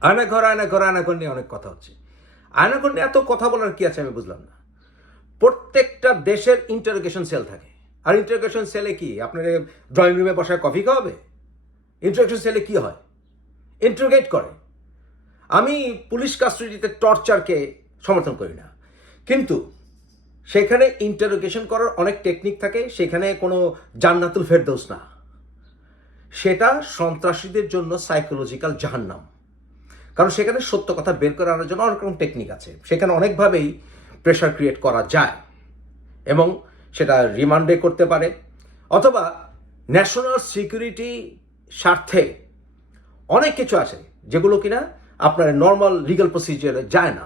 আয়নাঘর আয়নাঘর আয়নাঘর নিয়ে অনেক কথা হচ্ছে। আয়নাঘর নিয়ে এত কথা বলার কি আছে আমি বুঝলাম না। প্রত্যেকটা দেশের ইন্টারোগেশন সেল থাকে। আর ইন্টারোগেশন সেলে কি? আপনার ড্রয়িং রুমে বসায় কফি খাওয়াবে? ইন্টারোগেশন সেলে কি হয়? ইন্টারোগেট করে। আমি পুলিশ কাস্টডিতে টর্চারকে সমর্থন করি না। কিন্তু সেখানে ইন্টারোগেশন করার অনেক টেকনিক থাকে, সেখানে কোনো জান্নাতুল ফেরদৌস না। সেটা সন্ত্রাসীদের জন্য সাইকোলজিক্যাল জাহান্নাম। কারণ সেখানে সত্য কথা বের করে আনার জন্য অনেক রকম টেকনিক আছে। সেখানে অনেকভাবেই প্রেশার ক্রিয়েট করা যায় এবং সেটা রিমান্ডে করতে পারে। অথবা ন্যাশনাল সিকিউরিটি স্বার্থে অনেক কিছু আছে যেগুলো কিনা আপনার নর্মাল লিগাল প্রসিজিয়ারে যায় না।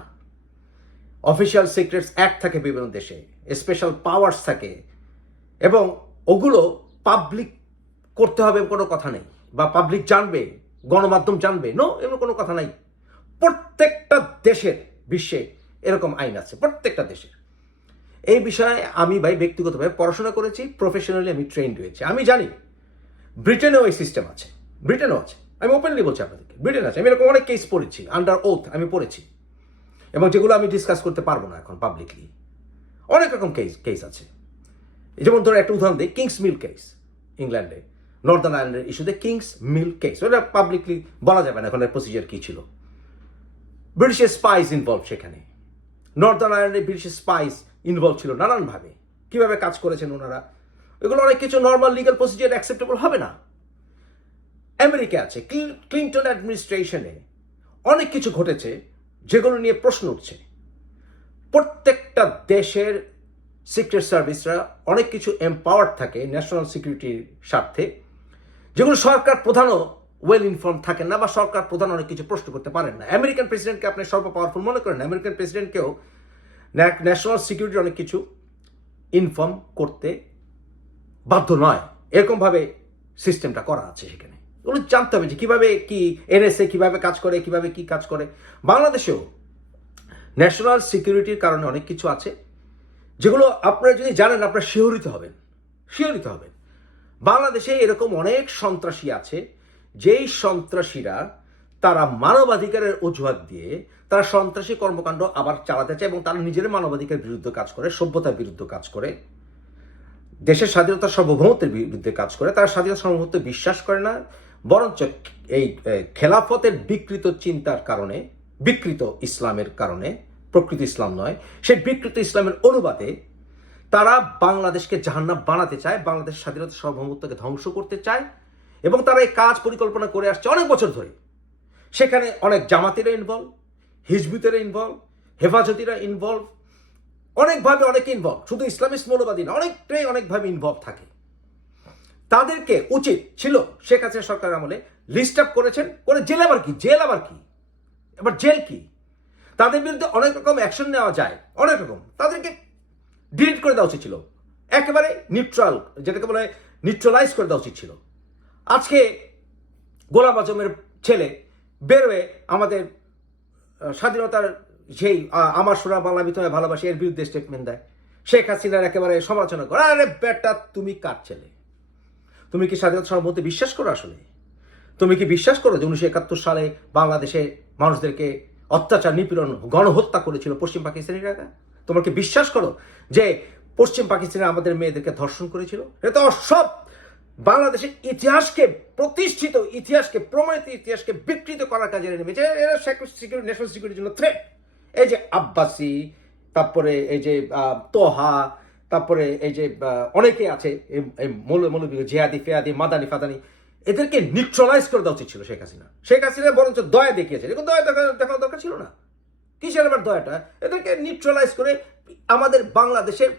অফিসিয়াল সিক্রেটস অ্যাক্ট থাকে বিভিন্ন দেশে স্পেশাল পাওয়ার্স থাকে এবং ওগুলো পাবলিক করতে হবে কোনো কথা নেই বা পাবলিক জানবে, গণমাধ্যম জানবে নো এমন কোনো কথা নাই। প্রত্যেকটা দেশের, বিশ্বে এরকম আইন আছে, প্রত্যেকটা দেশের। এই বিষয়ে আমি ভাই ব্যক্তিগতভাবে পড়াশোনা করেছি প্রফেশনালি আমি ট্রেন রয়েছে আমি জানি ব্রিটেনেও এই সিস্টেম আছে ব্রিটেনও আছে। আমি ওপেনলি বলছি আপনাদেরকে ব্রিটেন আছে। আমি এরকম অনেক কেস পড়েছি আন্ডার ওথ আমি পড়েছি। এবং যেগুলো আমি ডিসকাস করতে পারব না এখন পাবলিকলি অনেক রকম কেস কেস আছে। যেমন ধরো একটা উদাহরণ দিই কিংস মিল কেস ইংল্যান্ডে নর্দার্ন আয়ারল্যান্ডের ইস্যুতে কিংস মিল কেস ওটা পাবলিকলি বলা যাবে না এখন প্রসিজার কী ছিল। ব্রিটিশের স্পাইস ইনভলভ সেখানে। নর্দার্ন আয়ারল্যান্ডে ব্রিটিশের স্পাইস ইনভলভ ছিল নানানভাবে। কীভাবে কাজ করেছেন ওনারা? এগুলো অনেক কিছু নর্মাল লিগাল প্রসিজার অ্যাকসেপ্টেবল হবে না। আমেরিকা আছে ক্লিন- ক্লিন্টন অ্যাডমিনিস্ট্রেশনে অনেক কিছু ঘটেছে যেগুলো নিয়ে প্রশ্ন উঠছে। প্রত্যেকটা দেশের সিক্রেট সার্ভিসরা অনেক কিছু এম্পাওয়ার্ড থাকে ন্যাশনাল সিকিউরিটির স্বার্থে। যেগুলো সরকার প্রধানও ওয়েল ইনফর্ম থাকেন না বা সরকার প্রধান অনেক কিছু প্রশ্ন করতে পারেন না। আমেরিকান প্রেসিডেন্টকে আপনি সর্ব পাওয়ারফুল মনে করেন আমেরিকান প্রেসিডেন্টকেও ন্যাশনাল সিকিউরিটি অনেক কিছু ইনফর্ম করতে বাধ্য নয়। এরকমভাবে সিস্টেমটা করা আছে সেখানে। ওগুলো জানতে হবে যে কীভাবে কি এনএসএ কীভাবে কাজ করে, কীভাবে কি কাজ করে। বাংলাদেশেও ন্যাশনাল সিকিউরিটির কারণে অনেক কিছু আছে। যেগুলো আপনারা যদি জানেন, আপনারা শিহরিত হবেন। শিহরিত হবেন। বাংলাদেশে এরকম অনেক সন্ত্রাসী আছে যেই সন্ত্রাসীরা তারা মানবাধিকারের অজুহাত দিয়ে তারা সন্ত্রাসী কর্মকাণ্ড আবার চালাতে চায় এবং তারা নিজের মানবাধিকারের বিরুদ্ধে কাজ করে, সভ্যতার বিরুদ্ধে কাজ করে, দেশের স্বাধীনতা সার্বভৌমত্বের বিরুদ্ধে কাজ করে, তারা স্বাধীনতা সার্বভৌমত্ব বিশ্বাস করে না, বরঞ্চ এই খেলাফতের বিকৃত চিন্তার কারণে, বিকৃত ইসলামের কারণে, প্রকৃত ইসলাম নয়, সেই বিকৃত ইসলামের অনুবাদে তারা বাংলাদেশকে জাহান্নাম বানাতে চায়, বাংলাদেশ স্বাধীনতা সার্বভৌমত্বকে ধ্বংস করতে চায়। এবং তারা এই কাজ পরিকল্পনা করে আসছে অনেক বছর ধরে। সেখানে অনেক জামাতিরা ইনভলভ হিজবুতেরা ইনভলভ হেফাজতিরা ইনভলভ অনেকভাবে অনেকে ইনভলভ শুধু ইসলামিস্ট মৌলবাদী না, অনেকটাই অনেকভাবে ইনভলভ থাকে। তাদেরকে উচিত ছিল শেখ হাসিনা সরকার আমলে লিস্ট আপ করেছেন, করে জেল আবার কি, জেল আবার কি? এবার জেল কি? তাদের বিরুদ্ধে অনেক রকম অ্যাকশন নেওয়া যায়, অনেক রকম। তাদেরকে ডিলিট করে দেওয়া উচিত ছিল। একেবারে নিউট্রাল যেটাকে বলে নিউট্রালাইজ করে দেওয়া উচিত ছিল। আজকে গোলাম আজমের ছেলে বেরোয় আমাদের স্বাধীনতার আহ, আমার সোনা বাংলা তোমায় ভালোবাসি এর বিরুদ্ধে স্টেটমেন্ট দেয়। শেখ হাসিনার একেবারে সমালোচনা করে আরে বেটা তুমি কার ছেলে? তুমি কি স্বাধীনতা সর্বমতে বিশ্বাস করো আসলে? তুমি কি বিশ্বাস করো যে উনিশশো একাত্তর সালে বাংলাদেশে মানুষদেরকে অত্যাচার নিপীড়ন গণহত্যা করেছিল পশ্চিম পাকিস্তানিরা তোমার কি বিশ্বাস করো যে পশ্চিম পাকিস্তানে আমাদের মেয়েদেরকে ধর্ষণ করেছিল? এটা তো সব বাংলাদেশের ইতিহাসকে প্রতিষ্ঠিত, ইতিহাসকে প্রমাণিত, ইতিহাসকে বিকৃত করার কাজে নেমেছে। এরা ন্যাশনাল সিকিউরিটির জন্য থ্রেট এই যে আব্বাসি, তারপরে এই যে তোহা, তারপরে এই যে অনেকে আছে জিহাদি ফেয়াদি মাদানি, ফাদানি, এদেরকে নিউট্রালাইজ করে দেওয়া উচিত ছিল শেখ হাসিনা। শেখ হাসিনা বরঞ্চ দয়া দেখিয়েছে। এরকম দয়া দেখা দেখানো দরকার ছিল না। কিসের আবার দয়াটা? এদেরকে নিউট্রালাইজ করে আমাদের বাংলাদেশের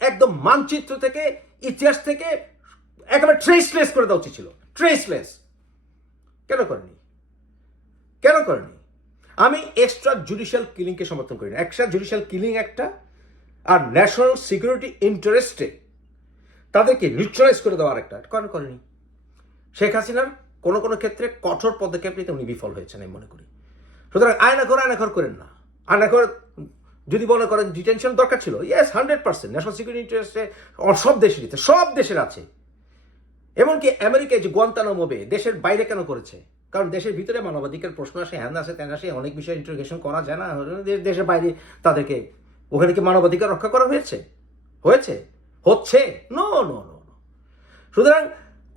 একদম মানচিত্র থেকে, ইতিহাস থেকে একেবারে ট্রেসলেস করে দেওয়া উচিত ছিল। ট্রেসলেস কেন করেনি? কেন করেনি? আমি এক্সট্রা জুডিশিয়াল কিলিংকে সমর্থন করি না। এক্সট্রা জুডিশিয়াল কিলিং একটা আর ন্যাশনাল সিকিউরিটি ইন্টারেস্টে তাদেরকে নিউট্রালাইজ করে দেওয়ার একটা। কেন করেনি? শেখ হাসিনার কোনো কোনো ক্ষেত্রে কঠোর পদক্ষেপ নিতে উনি বিফল হয়েছেন আমি মনে করি। সুতরাং আয়নাঘর আয়নাঘর করেন না। আয়নাঘর যদি মনে করেন ডিটেনশন দরকার ছিল yes hundred percent national security ইন্টারেস্টে সব দেশের সব দেশের আছে। এমনকি আমেরিকায় যে গোয়ান্তানামোবে দেশের বাইরে কেন করেছে? কারণ দেশের ভিতরে মানবাধিকার প্রশ্ন আসে, হ্যান আসে, ত্যান আসে, অনেক বিষয়ে ইন্টারোগেশন করা যায় না। দেশের বাইরে তাদেরকে, ওখানে কি মানবাধিকার রক্ষা করা হয়েছে? হয়েছে? হচ্ছে? নো নো নো সুতরাং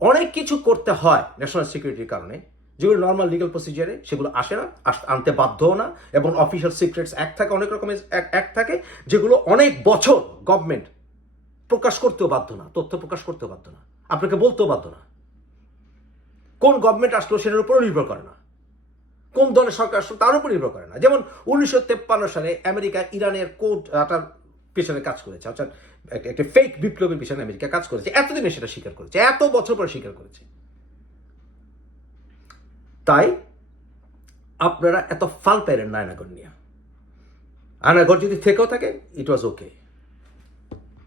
অনেক কিছু করতে হয় ন্যাশনাল সিকিউরিটির কারণে। যেগুলো নর্মাল লিগাল প্রসিজারে সেগুলো আসে না আনতে বাধ্যও না, এবং অফিসিয়াল সিক্রেটস অ্যাক্ট থাকে, অনেক রকমের অ্যাক্ট থাকে, যেগুলো অনেক বছর গভর্নমেন্ট প্রকাশ করতেও বাধ্য না, তথ্য প্রকাশ করতেও বাধ্য না। আপনাকে বলতেও বাধ্য না। কোন গভর্নমেন্ট আসলো সেটার উপরও নির্ভর করে না। কোন দলের সরকার আসলো তার উপর নির্ভর করে না। যেমন উনিশশো সালে আমেরিকা ইরানের কোড তার পেছনে কাজ করেছে, অর্থাৎ একটা- ফেক বিপ্লবের পিছনে আমেরিকা কাজ করেছে। এতদিনে সেটা স্বীকার করেছে, এত বছর পরে স্বীকার করেছে। তাই আপনারা এত ফাল পেরেন না আয়নাগর নিয়ে। আয়নাগর যদি থেকেও থাকে ইট ওয়াজ ওকে